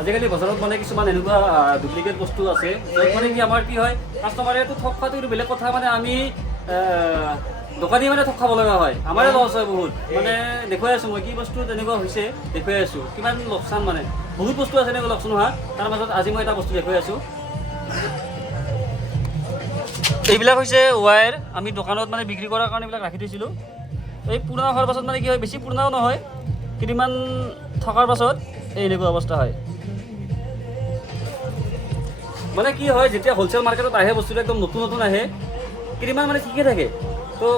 আজিকালি বজাৰত মানে কিছুমান এনেকুৱা ডুপ্লিকেট বস্তু আছে য'ত মানে কি আমাৰ কি হয় কাষ্টমাৰেতো ঠগ খোৱাটো এইটো বেলেগ কথা মানে আমি দোকানী মানে ঠগ খাব লগা হয় আমাৰে লছ হয় বহুত মানে দেখুৱাই আছোঁ মই কি বস্তু তেনেকুৱা হৈছে দেখুৱাই আছোঁ কিমান লোকচান মানে বহুত বস্তু আছে এনেকুৱা লোকচান হোৱা তাৰ মাজত আজি মই এটা বস্তু দেখুৱাই আছোঁ এইবিলাক হৈছে ৱায়াৰ আমি দোকানত মানে বিক্ৰী কৰাৰ কাৰণে এইবিলাক ৰাখি থৈছিলোঁ এই পুৰণা হোৱাৰ পাছত মানে কি হয় বেছি পুৰণাও নহয় কেইদিনমান থকাৰ পাছত এই এনেকুৱা অৱস্থা হয় মানে কি হয় যেতিয়া হোলচেল মাৰ্কেটত আহে বস্তুটো একদম নতুন নতুন আহে কেইদিনমান মানে ঠিকে থাকে তো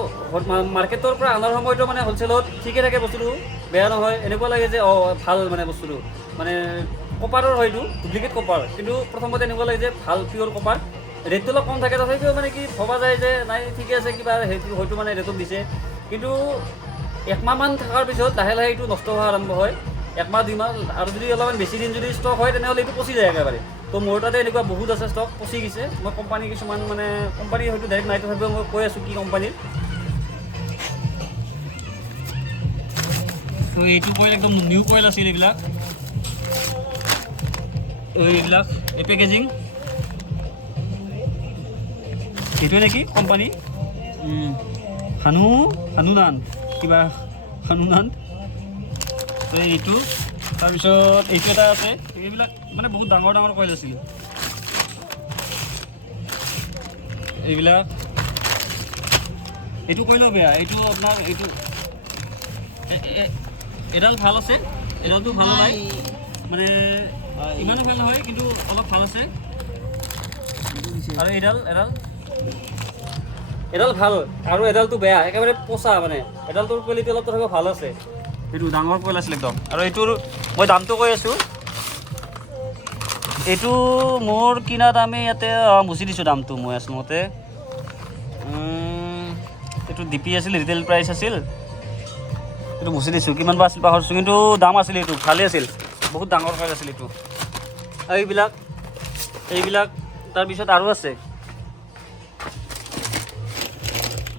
মাৰ্কেটৰ পৰা অনাৰ সময়তো মানে হোলচেলত ঠিকে থাকে বস্তুটো বেয়া নহয় এনেকুৱা লাগে যে অঁ ভাল মানে বস্তুটো মানে কপাৰৰ হয়তো ডুপ্লিকেট কপাৰ কিন্তু প্ৰথমতে এনেকুৱা লাগে যে ভাল পিয়'ৰ কপাৰ ৰেটটো অলপ কম থাকে তথাপিও মানে কি ভবা যায় যে নাই ঠিকে আছে কিবা সেইটো হয়তো মানে ৰেটত দিছে কিন্তু একমাহমান থকাৰ পিছত লাহে লাহে এইটো নষ্ট হোৱা আৰম্ভ হয় একমাহ দুই মাহ আৰু যদি অলপমান বেছি দিন যদি ষ্টক হয় তেনেহ'লে এইটো পচি যায় একেবাৰে তো মোৰ তাতে এনেকুৱা বহুত আছে ষ্টক পচি গৈছে মই কোম্পানী কিছুমান মানে কোম্পানী হয়তো ডাইৰেক্ট নাই তথাপিও মই কৈ আছোঁ কি কোম্পানীৰ তো এইটো কইল একদম নিউ কইল আছিল এইবিলাক এইবিলাক এই পেকেজিং এইটোৱে নেকি কোম্পানী হানুনান কিবা হানুনান তো এইটো তাৰপিছত এইটো এটা আছে এইবিলাক মানে বহুত ডাঙৰ ডাঙৰ কইল আছিল এইবিলাক এইটো কইলো বেয়া এইটো আপোনাৰ এইটো এডাল ভাল আছে এডালটো ভাল নাই মানে ইমানো ভাল নহয় কিন্তু অলপ ভাল আছে আৰু এডাল ভাল আৰু এডালটো বেয়া একেবাৰে পচা মানে এডালটোৰ কোৱালিটি অলপ তথাপিও ভাল আছে এইটো ডাঙৰ কইল আছিল একদম আৰু এইটোৰ মই দামটো কৈ আছোঁ এইটো মোৰ কিনা দামে ইয়াতে মুচি দিছোঁ দামটো মই আচলতে এইটো ডিপি আছিল ৰিটেইল প্ৰাইচ আছিল এইটো মুচি দিছোঁ কিমান বা আছিল পাহৰিছোঁ কিন্তু দাম আছিল এইটো ভালেই আছিল বহুত ডাঙৰ কইল আছিল এইটো আৰু এইবিলাক তাৰপিছত আৰু আছে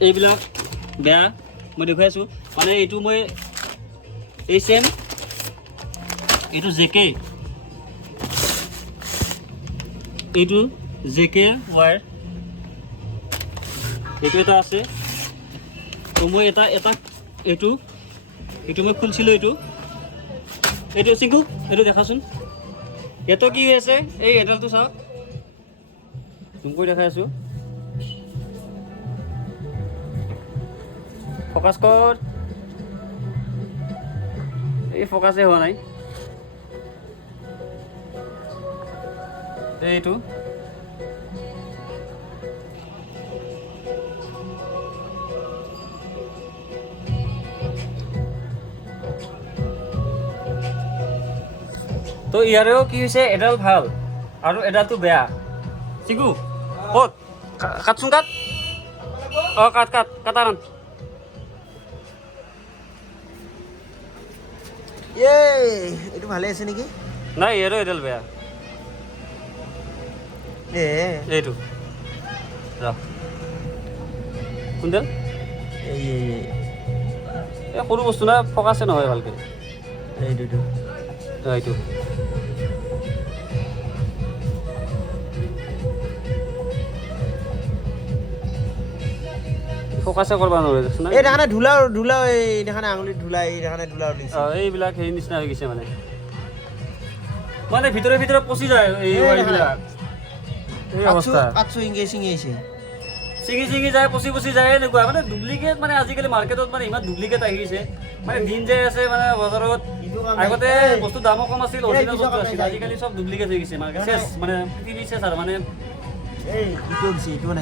এইবিলাক বেয়া মই দেখুৱাই আছোঁ মানে এইটো মই এই চেম এইটো জেকে ৱায়াৰ এইটো এটা আছে তো মই এটা এইটো মই খুলিছিলোঁ এইটো চিংকু এইটো দেখাচোন ইয়াতো কি হৈ আছে এই এডালটো চাওক জুম কৰি দেখাই আছোঁ ফ'কাছ কৰ এই ফ'কাছে হোৱা নাই এইটো তো ইয়াৰেও কি হৈছে এডাল ভাল আৰু এডালটো বেয়া চিকু ক'ত কাটচোন কাট অঁ কাটা ৰান এইটো ভালে আছে নেকি নাই ইয়াৰো এডাল বেয়া এইটো কোনডাল এই এই সৰু বস্তু না ফ'কাছে নহয় ভালকৈ এইটো এইটো ফ'কাছে কৰিব নোৱাৰে দেখিছ না এই দেখানে ধূলা এই দেখানে আঙুলিত ধূলা এই দেখানে ধূলা উলিছে এইবিলাক সেই নিচিনা হৈ গৈছে মানে ভিতৰে পচি যায় এই ৱায়াৰবিলাক এই অৱস্থা কাটছো ইংগে চিঙিছে ছিঙি যায় পচি যায় এনেকুৱা মানে ডুপ্লিকেট মানে আজিকালি মাৰ্কেটত মানে ইমান ডুপ্লিকেট আহিছে মানে দিন যাই আছে মানে বজাৰত আগতে বস্তুৰ দামো কম আছিল অৰিজিনেল বস্তু আছিল আজিকালি চব ডুপ্লিকেট হৈ গৈছে মাৰ্কেট চেছ মানে পৃথিৱী চেছ আৰু মানে এই ইটো নাই